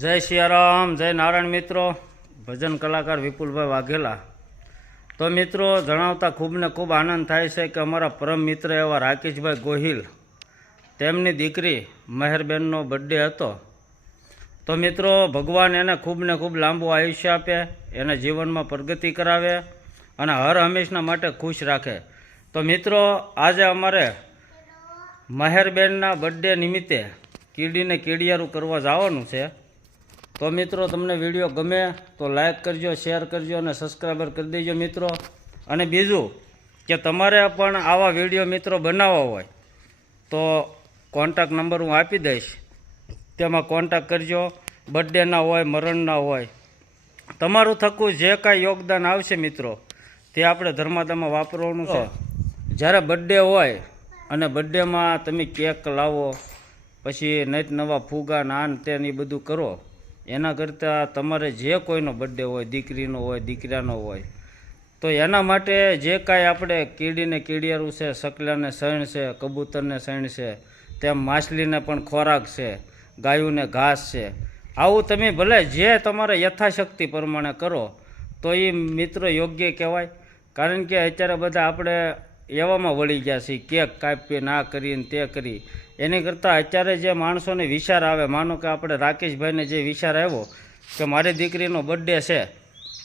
જય સિયારામ, જય નારાયણ મિત્રો, ભજન કલાકાર વિપુલભાઈ વાઘેલા। તો મિત્રો જણાવતા ખૂબ ને ખૂબ આનંદ થાય છે કે અમારા પરમ મિત્ર એવા રાકેશભાઈ ગોહિલ તેમની દીકરી મહેરબેનનો બર્થડે હતો। તો મિત્રો ભગવાન એને ખૂબ ને ખૂબ લાંબુ આયુષ્ય આપે, એને જીવનમાં પ્રગતિ કરાવે અને હર હંમેશના માટે ખુશ રાખે। તો મિત્રો આજે અમારે મહેરબેનના બર્થડે નિમિત્તે કીડીને કીડિયારું કરવા જવાનું છે। તો મિત્રો તમને વિડીયો ગમે તો લાઈક કરજો, શેર કરજો અને સબસ્ક્રાઈબર કરી દેજો મિત્રો। અને બીજું કે તમારે પણ આવા વિડીયો મિત્રો બનાવવા હોય તો કોન્ટેક્ટ નંબર હું આપી દઈશ, તેમાં કોન્ટેક્ટ કરજો। બર્થડેના હોય, મરણના હોય, તમારું થકું જે કાંઈ યોગદાન આવશે મિત્રો તે આપણે ધર્માદામાં વાપરવાનું છે। જ્યારે બર્થડે હોય અને બર્થડેમાં તમે કેક લાવો, પછી નઈટ નવા ફુગા નાન તેન એ બધું કરો, એના કરતાં તમારે જે કોઈનો બર્થડે હોય, દીકરીનો હોય, દીકરાનો હોય, તો એના માટે જે કાંઈ આપણે કીડીને કીડિયારું છે, સકલાને સૈણ છે, કબૂતરને સૈણ છે, તેમ માછલીને પણ ખોરાક છે, ગાયોને ઘાસ છે, આવું તમે ભલે જે તમારે યથાશક્તિ પ્રમાણે કરો તો એ મિત્રો યોગ્ય કહેવાય। કારણ કે અત્યારે બધા આપણે એવામાં વળી ગયા છીએ, કેક કાપી ના કરીને તે કરી, એની કરતાં અત્યારે જે માણસોને વિચાર આવે, માનો કે આપણે રાકેશભાઈને જે વિચાર આવ્યો કે મારી દીકરીનો બર્થડે છે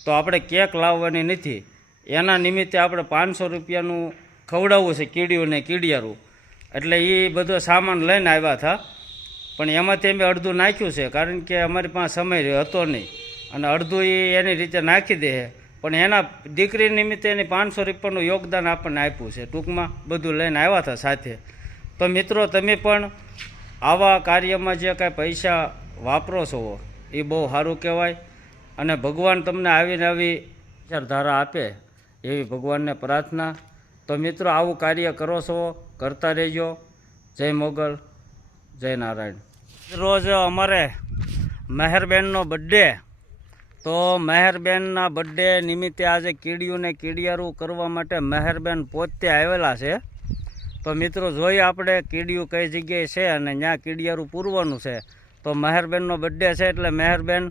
તો આપણે કેક લાવવાની નથી, એના નિમિત્તે આપણે 500 રૂપિયાનું ખવડાવવું છે કીડીઓને કીડિયારું, એટલે એ બધો સામાન લઈને આવ્યા હતા। પણ એમાંથી અમે અડધું નાખ્યું છે, કારણ કે અમારી પાસે સમય હતો નહીં અને અડધું એ એની રીતે નાખી દે, પણ એના દીકરી નિમિત્તે એની 500 રૂપિયાનું યોગદાન આપણને આપ્યું છે। ટૂંકમાં બધું લઈને આવ્યા હતા સાથે। તો મિત્રો તમે પણ આવા કાર્યમાં જે કાંઈ પૈસા વાપરો છો એ બહુ સારું કહેવાય અને ભગવાન તમને આવીને આવી વિચારધારા આપે એવી ભગવાનને પ્રાર્થના। તો મિત્રો આવું કાર્ય કરો છો, કરતા રહેજો। જય મોગલ, જય નારાયણ। રોજ અમારે મહેરબેનનો બર્થડે, તો મહેરબેનના બર્થડે નિમિત્તે આજે કીડીઓને કીડિયારું કરવા માટે મહેરબેન પોતે આવેલા છે। તો મિત્રો જોઈએ આપણે કીડિયું કઈ જગ્યાએ છે અને ત્યાં કીડિયારું પૂરવાનું છે। તો મહેરબેનનો બર્થડે છે એટલે મહેરબેન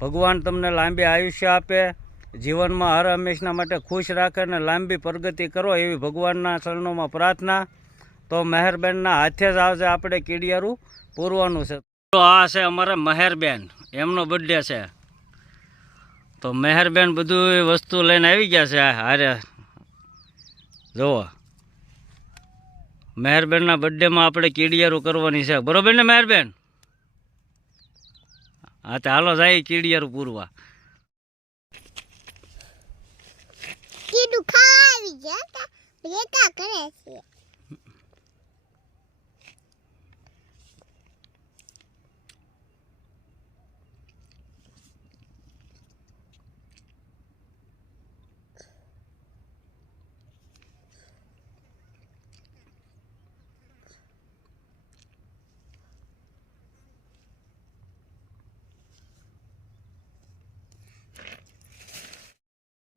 ભગવાન તમને લાંબી આયુષ્ય આપે, જીવનમાં હર હંમેશના માટે ખુશ રાખે અને લાંબી પ્રગતિ કરો એવી ભગવાનના ચરણોમાં પ્રાર્થના। તો મહેરબેનના હાથે જ આજે આપણે કીડિયારું પૂરવાનું છે। તો આ છે અમારે મહેરબેન, એમનો બર્થડે છે। તો મહેરબેન બધું વસ્તુ લઈને આવી ગયા છે હારે, જુઓ મહેરબેનના બર્થડેમાં આપણે કીડિયારું કરવાની છે, બરોબર ને મહેરબેન? હા તો હાલો જાય કીડિયારું પૂરવા। કીડું ખાવા આવી ગયા બેટા કરે છે।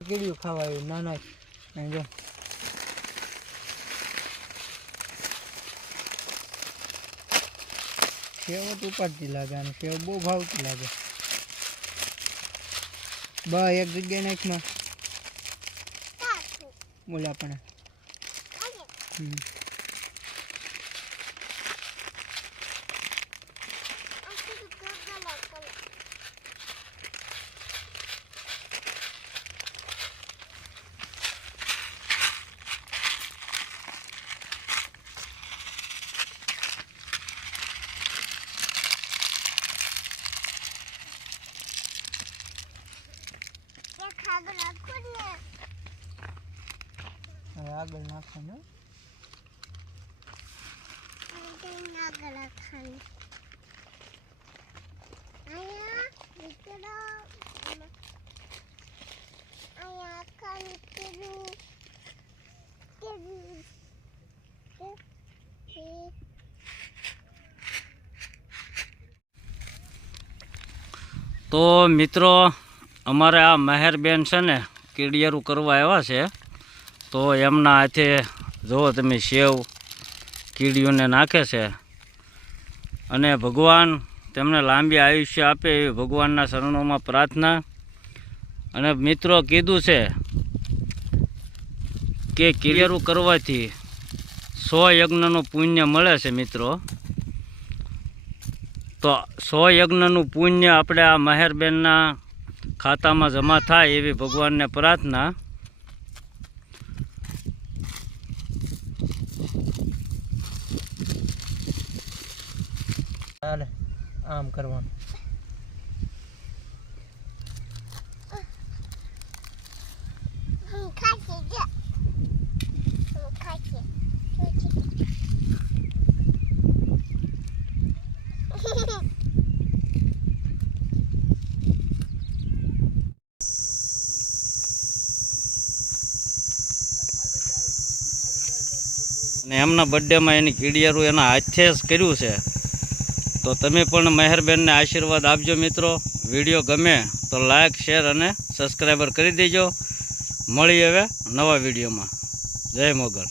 કીડિયું ખાવા આવ્યું નાના જો સેવ તો ઉપાડતી લાગે અને સેવ બહુ ભાવતી લાગે। બા એક જગ્યાએ નાખમાં બોલે આપણે આગળ નાખવાનું તો મિત્રો અમારે આ મહેરબેન છે ને કીડિયારું કરવા આવ્યા છે। તો એમના હાથે જુઓ તમે સેવ કીડીઓને નાખે છે અને ભગવાન તેમને લાંબી આયુષ્ય આપે એવી ભગવાનના શરણોમાં પ્રાર્થના. અને મિત્રો કીધું છે કે કિરિયારું કરવાથી 100 યજ્ઞનું પુણ્ય મળે છે મિત્રો. તો 100 યજ્ઞનું પુણ્ય આપણે આ મહેરબેનના ખાતામાં જમા થાય એવી ભગવાનને પ્રાર્થના. હાલે આમ કરવાનું. ખાશે જો ખાશે અને એમના બર્થડેમાં એની કીડિયારું એના હાથે જ કર્યું છે. તો તમે પણ મહેરબેનને આશીર્વાદ આપજો મિત્રો. વિડીયો ગમે તો લાઈક, શેર અને સબસ્ક્રાઈબર કરી દેજો. મળી હવે નવા વિડીયોમાં. જય મોગલ.